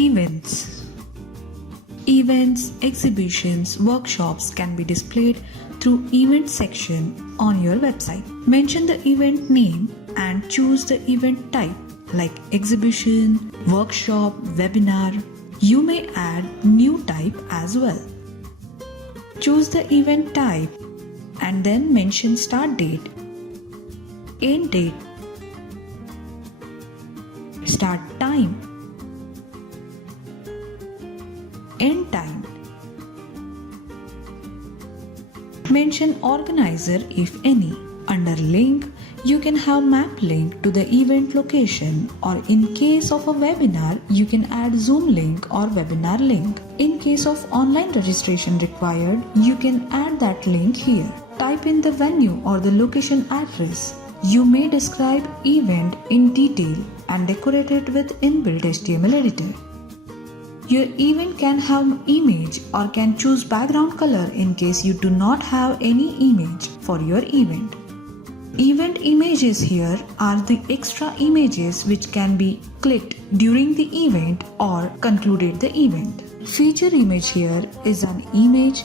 Events. Events, exhibitions, workshops can be displayed through event section on your website. Mention the event name and choose the event type like exhibition, workshop, webinar. You may add new type as well. Choose the event type and then mention start date, end date, start time, end time. Mention organizer if any. Under link, you can have map link to the event location, or in case of a webinar, you can add Zoom link or webinar link. In case of online registration required, you can add that link here. Type in the venue or the location address. You may describe event in detail and decorate it with inbuilt HTML editor. Your event can have image or can choose background color in case you do not have any image for your event. Event images here are the extra images which can be clicked during the event or concluded the event. Feature image here is an image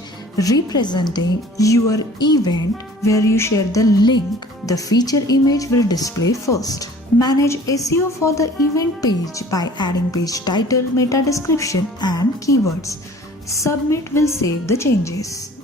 representing your event where you share the link. The feature image will display first. Manage SEO for the event page by adding page title, meta description and keywords. Submit will save the changes.